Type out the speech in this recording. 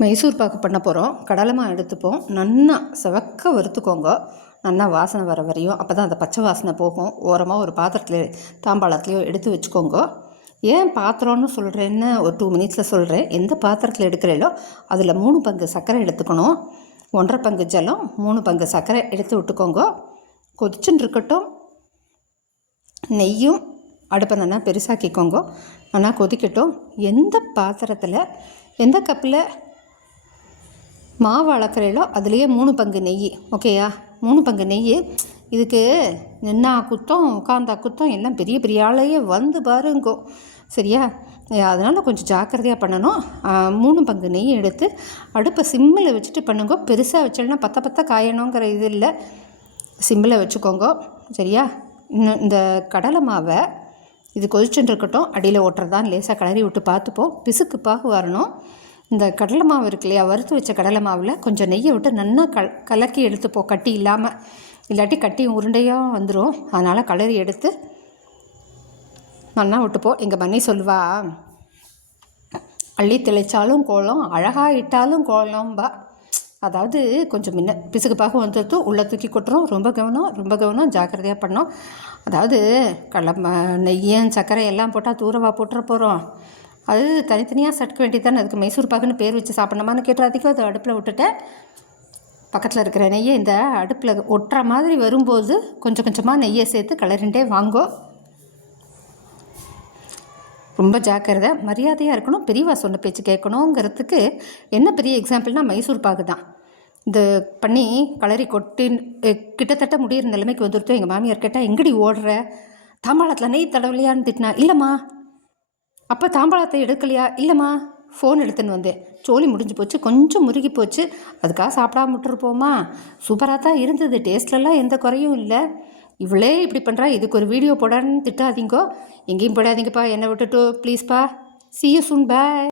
மைசூர் பாக்கு பண்ண போகிறோம். கடலை மாவு எடுத்துப்போம். நல்லா செவக்க வறுத்துக்கோங்க. நல்லா வாசனை வர வரையும். அப்போ தான் அந்த பச்சை வாசனை போகும். ஓரமாக ஒரு பாத்திரத்தில் தாம்பாளத்துலையோ எடுத்து வச்சுக்கோங்க. ஏன் பாத்திரம்னு சொல்கிறேன்னு ஒரு 2 மினிட்ஸில் சொல்கிறேன். எந்த பாத்திரத்தில் எடுக்கிறீங்களோ அதில் 3 பங்கு சர்க்கரை எடுத்துக்கணும். 1.5 பங்கு ஜலம், 3 பங்கு சர்க்கரை எடுத்து விட்டுக்கோங்க. கொதிச்சுன்னு இருக்கட்டும். நெய்யும் அடுப்பை நல்லா பெருசாக்கிக்கோங்க. நல்லா கொதிக்கட்டும். எந்த பாத்திரத்தில் எந்த கப்பில் மாவு அளக்கிறீங்களோ அதுலேயே 3 பங்கு நெய். ஓகேயா? 3 பங்கு நெய். இதுக்கு நின்னா குத்தம் உட்காந்தா குத்தம் எல்லாம் பெரிய பெரிய ஆளையே வந்து பாருங்கோ. சரியா? அதனால் கொஞ்சம் ஜாக்கிரதையாக பண்ணணும். 3 பங்கு நெய் எடுத்து அடுப்பை சிம்மில் வச்சுட்டு பண்ணுங்க. பெருசாக வச்சோன்னா பத்த காயணுங்கிற இது இல்லை. சிம்மில் வச்சுக்கோங்க. சரியா? இன்னும் இந்த கடலை மாவை இது கொதிச்சுட்டு இருக்கட்டும். அடியில் ஓட்டுறதான் லேசாக கிளறி விட்டு பார்த்துப்போம். பிசுக்கு பாகு வரணும். இந்த கடலை மாவு இருக்கு இல்லையா, வறுத்து வச்ச கடலை மாவில் கொஞ்சம் நெய்யை விட்டு நல்லா கலக்கி எடுத்துப்போம். கட்டி இல்லாமல், இல்லாட்டி கட்டி உருண்டையாக வந்துடும். அதனால் கலரி எடுத்து நல்லா விட்டுப்போம். எங்கள் மன்னி சொல்லுவா, அள்ளி தெளித்தாலும் கோலம், அழகாக இட்டாலும் கோலம்பா. அதாவது கொஞ்சம் முன்ன பிசுக்கு பாகு வந்துட்டு உள்ளே தூக்கி கொட்டுறோம். ரொம்ப கவனம் ஜாக்கிரதையாக பண்ணோம். அதாவது நெய்யும் சர்க்கரை எல்லாம் போட்டால் தூரவா போட்டுற போகிறோம். அது தனித்தனியாக சட்டுக்க வேண்டியதானே. அதுக்கு மைசூர் பாக்குன்னு பேர் வச்சு சாப்பிட்ணுமான்னு கேட்டுறதுக்கும் அது அடுப்பில் விட்டுட்டேன். பக்கத்தில் இருக்கிற நெய்யை இந்த அடுப்பில் ஒட்டுற மாதிரி வரும்போது கொஞ்சம் கொஞ்சமாக நெய்யை சேர்த்து கலரிண்டே வாங்கோ. ரொம்ப ஜாக்கிரதை, மரியாதையாக இருக்கணும். பெரியவா சொன்ன பேச்சு கேட்கணுங்கிறதுக்கு என்ன பெரிய எக்ஸாம்பிள்னால் மைசூர் பாகு தான். இந்த பண்ணி கலரி கொட்டி கிட்டத்தட்ட முடியிற நிலைமைக்கு வந்துருத்தோம். எங்கள் மாமியார் கேட்டால், எங்கடி ஓடுற, தாம்பாளத்தில் நெய் தடவலையான்னு திட்டினா. இல்லைம்மா. அப்போ தாம்பாளத்தை எடுக்கலையா? இல்லைம்மா, ஃபோன் எடுத்துன்னு வந்தேன். சோலி முடிஞ்சு போச்சு, கொஞ்சம் முருகி போச்சு, அதுக்காக சாப்பிடாம விட்டுருப்போமா. சூப்பராக தான் இருந்தது, டேஸ்ட்லலாம் எந்த குறையும் இல்லை. இவளே இப்படி பண்ணுறா, இதுக்கு ஒரு வீடியோ போடான்னு திட்டாதீங்கோ. எங்கேயும் போடாதீங்கப்பா, என்னை விட்டுட்டு ப்ளீஸ்ப்பா. See you soon, bye.